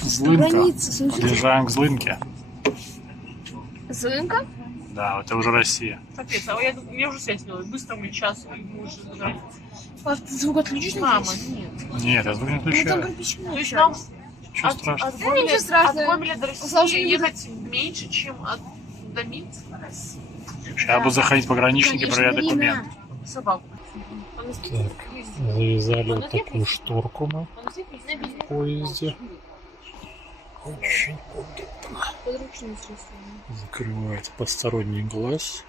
Злынка. Подъезжаем к Злынке. Злынка? Да, это уже Россия. Капец, а я уже связь сняла. Быстро мы час и мы уже договорились. Пап, ты звук отключишь? Мама, нет. Нет, я звук не включаю. То есть нам Ничего страшного. от Гомеля, ничего страшного. от Гомеля до России ехать меньше, чем до Минска. Сейчас буду заходить в пограничники, проверять документы. Собаку. Так, завязали вот такую шторку мы в поезде. Очень удобно. Закрывает посторонний глаз.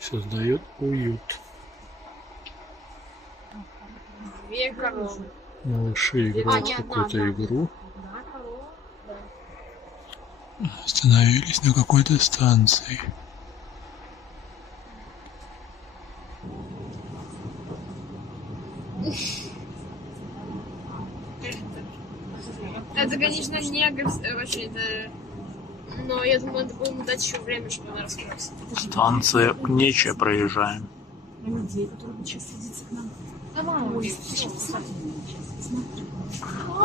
Создает уют. Малыши играют в какую-то игру. Остановились на какой-то станции. Это, конечно, не очень, это... Но я думаю, надо было дать еще время, чтобы она раскрылась. Станция Нече проезжаем.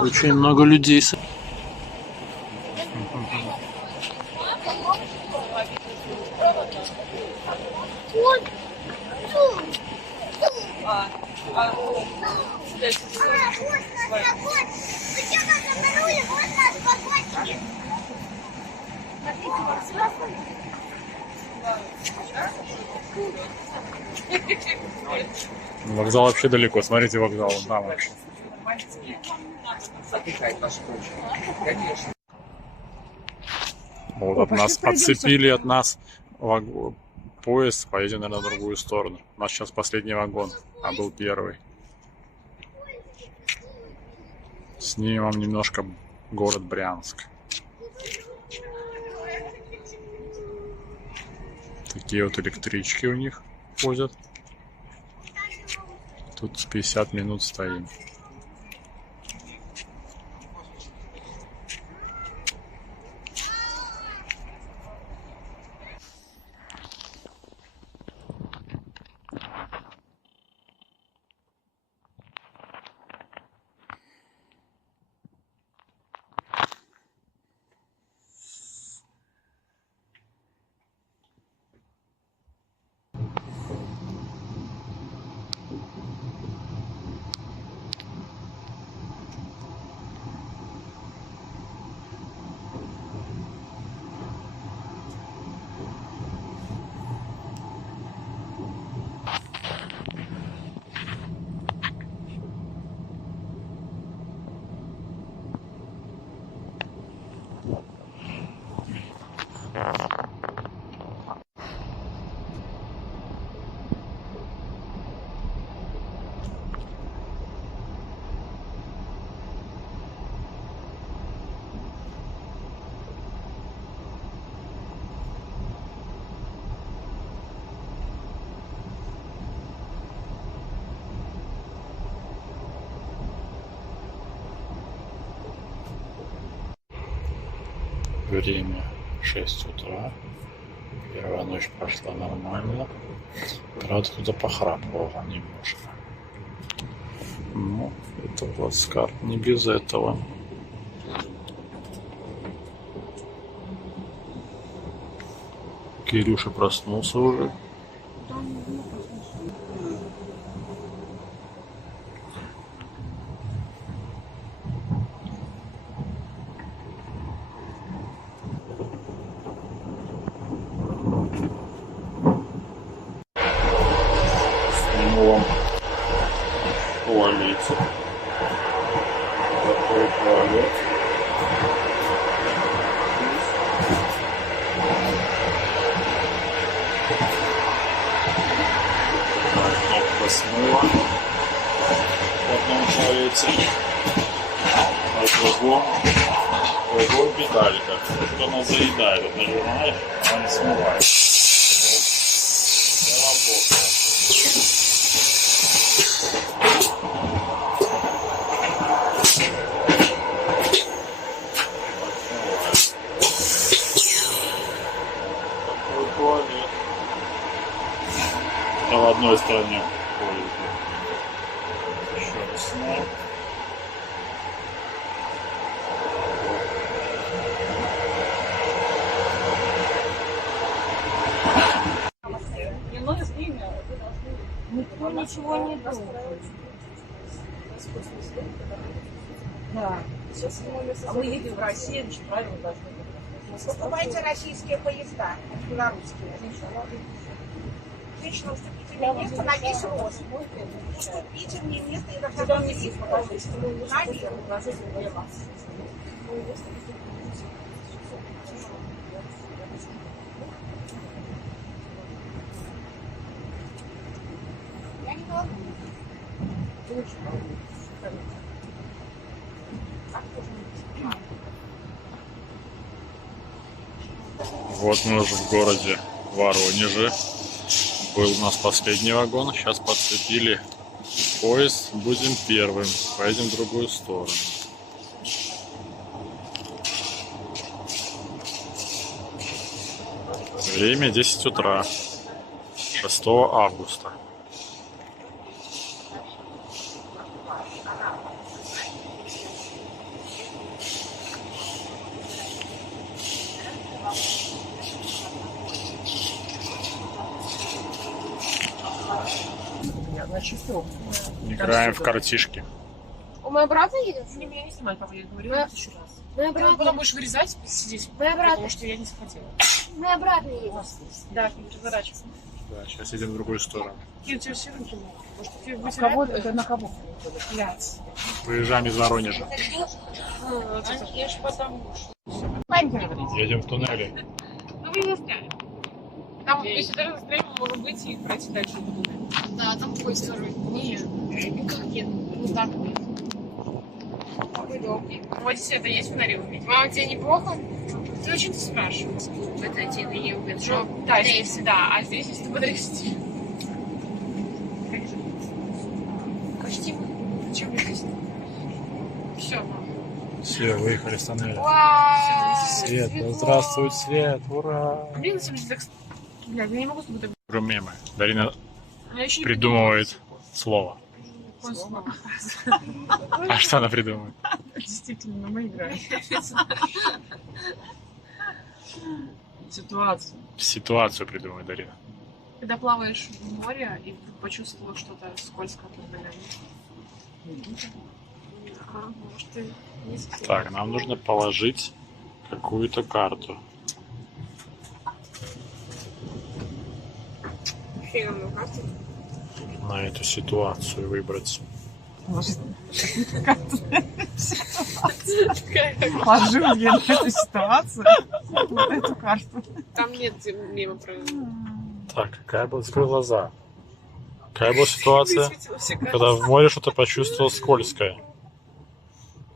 Очень много людей. Вокзал вообще далеко. Смотрите, вокзал вон там вообще. Вот от нас отцепили от нас поезд, поедем, наверное, в другую сторону. У нас сейчас последний вагон, а был первый. Снимем вам немножко город Брянск. Такие вот электрички у них ходят. Тут 50 минут стоим. Время 6 утра. Первая ночь прошла нормально. Правда, кто-то похрапывал немножко. Ну, это плацкарт не без этого. Кирюша проснулся уже. Сниму туалете. Такой туалет. Кнопка смыла в одном туалете, а в другом педалька. Тут она заедает, вот нажимаешь, она не смывает. Заработала. Такой туалет. А в одной стороне поезда. Еще раз снял. ничего не думаю. Да. А мы едем в Россию, значит, правильно должны быть. Покупайте российские поезда, белорусские. Женщина, уступите мне место на весь рост. Уступите мне место, я должна вам вести. Наверх. Я не могу. Вот мы уже в городе Воронеже. Был у нас последний вагон. Сейчас подцепили поезд. Будем первым. Поедем в другую сторону. Время 10 утра. 6 августа. Значит, что? Играем в картишки. Мы обратно едем? Не, меня не снимать, папа, я говорю Да. еще раз. Мы Ты обратно. потом будешь вырезать, сидеть, Мы обратно. потому что я не схватила. Мы обратно едем. Да, задача. Да, сейчас едем в другую сторону. Кир, тебе все руки могут. Может, тебе будет Кого это на кого? блядь. Выезжаем из Воронежа. Я ж потому что. Едем в туннеле. Ну вы не застряли. Там, если даже застряли, мы можем выйти и пройти дальше. Да, там поезд второй. Нет. Как нет? Ну так. Вот здесь это есть фонари увидеть. Мама, тебе неплохо? Ты очень спрашиваешь. Это тебе не убит. Ну, да, здесь, да, а здесь, если ты подрасти. Почти. Зачем мне здесь? Все, мам. Все, выехали с тоннеля. Вау! Свет, да здравствует свет, ура! Блин, если бы так... Блядь, я не могу с тобой так... Про мемы. Дарина Я еще не придумывает слово. придумала. А что она придумывает? Действительно, мы играем. Ситуацию. Ситуацию придумывает Дарина. Когда плаваешь в море и вдруг почувствовала что-то скользкое под ногами. Ага, может, ты не скажешь. Так, нам нужно положить какую-то карту. Фига мне кажется. На эту ситуацию выбрать. Положил я на эту ситуацию, вот эту карту. Там нет мимо про... Так, какая была? Закрой глаза. Какая была ситуация, Высветила все карты. когда в море что-то почувствовал скользкое?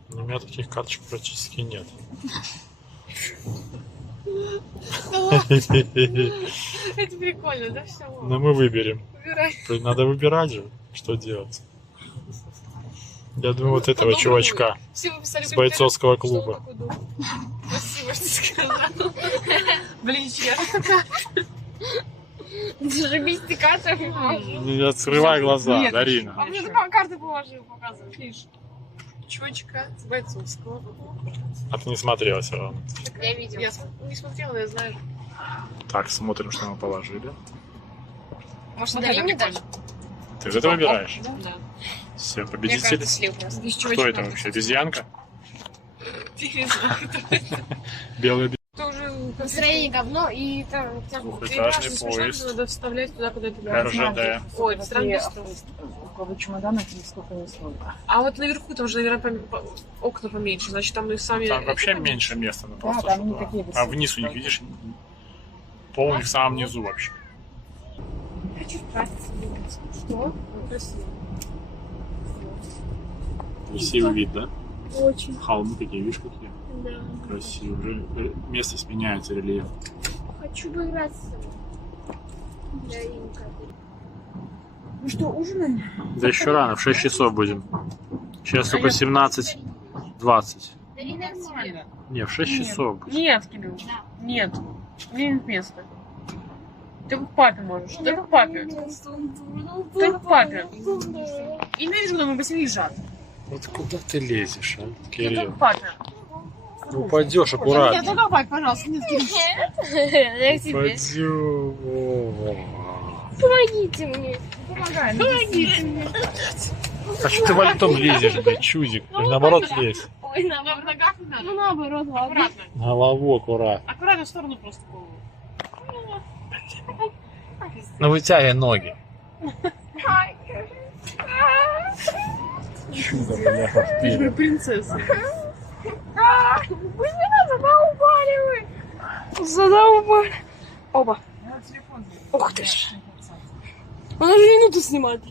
У меня таких карточек практически нет. Это прикольно, да, все? Но мы выберем. Выбирай. Надо выбирать же, что делать. Я думаю, вот этого По-доброму. чувачка Все вы писали с в бойцовского комментариях, клуба. что он такой думал. Спасибо, что сказал. Блин, честно. Зажигись ты карту. Не открывай глаза, Нет, Дарина. А мне такая карта положил, показывай. Видишь? Чувачка с бойцовского клуба. А ты не смотрела все равно. Я видел. Я не смотрела, я знаю. Так, смотрим, что мы положили. Может, Да, вот я это не прикольно. Ты из этого выбираешь? Да. Все, Мне победитель. кажется, слил просто. Здесь Кто чувачка. это вообще? Обезьянка? Ты не знаю. Белая Это уже... Настроение говно и там... двухэтажный поезд. Надо вставлять туда, куда это РЖД. Ой, это странно быстро. У кого чемоданах сколько не стоит. А вот наверху там же, наверное, окна поменьше, значит, там и сами... Там вообще меньше места, ну просто там не что-то. такие А высокие. вниз у них, видишь, пол у них в самом низу вообще. Хочу краситься. Что? Красиво. Красивый вид, да? Очень. Холмы такие, видишь, какие? Да. Красиво. Уже место сменяется, рельеф. Хочу поиграться. Даринка. Ну что, ужинаем? Да еще рано, в 6 часов будем. Сейчас только 17:20. Дарина, тебе. Не, в 6 часов. будет. Нет, Кирилл, нет. Мне нет места. Ты к папе можешь, ты к папе. Ты к папе. И видишь, куда мы быстрее лежат. Вот куда ты лезешь, а, Ты Кирилл? к папе. Упадешь Нет, аккуратно. только к папе, пожалуйста. Нет, Кирилл. Я к тебе. Упадешь. Помогите мне. помогай. А что ты валютом лезешь, блядь, чудик? Ты же наоборот лезь. Ой, В наоборот. ногах не надо. Ну, наоборот, ладно. Аккуратно. Голову аккуратно. Аккуратно в сторону просто голову. Ну вытягивай ноги. Чудо, бля, Ты же вперед. принцесса. Задолбали вы. Задолбали. Оба. Ух ты ж. Она же минуту снимает.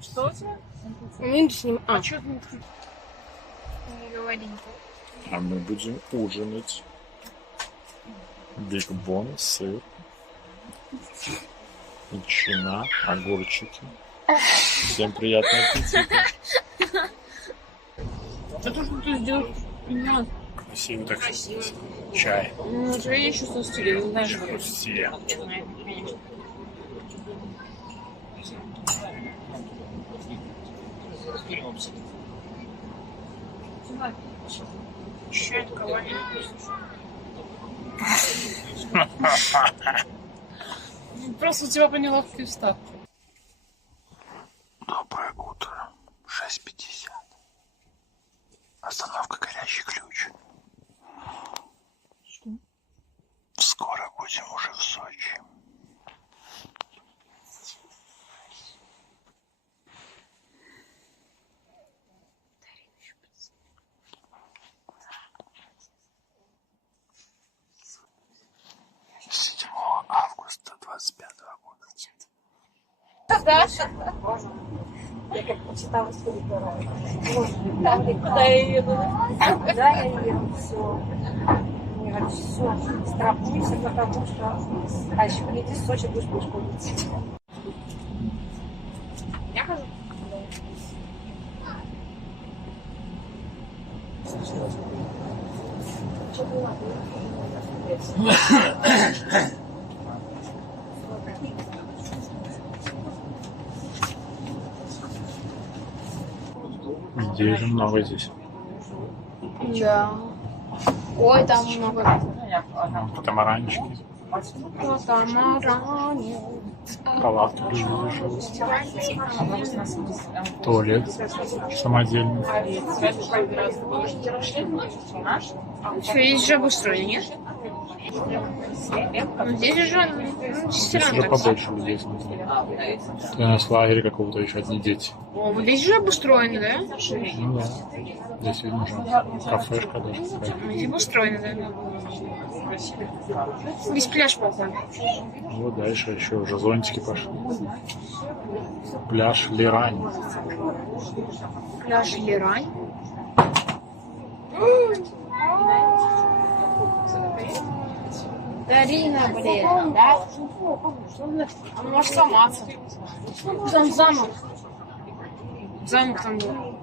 Что у тебя? Минуту снимает. А что ты не Не говори. А мы будем ужинать. Биг Бон, сыр, ветчина, огурчики. Всем приятного аппетита. Да то, что ты сделал, нет. Красиво так. Красиво. Чай. Ну, у тебя есть чувство стиля, не знаешь, что это. Все. Чай, ковали. Просто у тебя по неловкой вставке. Доброе утро. 6:50. Остановка «Горящий ключ». Скоро будем уже в Сочи. Августа 25-го года. Я как почитала свою дорогу. Куда я еду? Да, я еду, все. Мне говорят, все, страхуйся, потому что а еще приди в Сочи, будешь ходить. Я хожу. Людей же много здесь. Да. Ой, там много. Катамаранчики. Катамаране. Палатки туалет самодельный. Что, есть же обустроение, нет? Ну, здесь же, ну, Здесь равно уже так. побольше людей смотрю. У нас в лагере какого-то еще одни дети. О, вот здесь же обустроено, да? Ну да. Здесь видно уже кафешка даже. какая-то. Ну, здесь обустроено, да? Здесь пляж, походу. Вот дальше еще уже зонтики пошли. Пляж Лирань. Пляж Лирань. Дарина, блин, да? Она может сломаться. Там замок. Замок там был.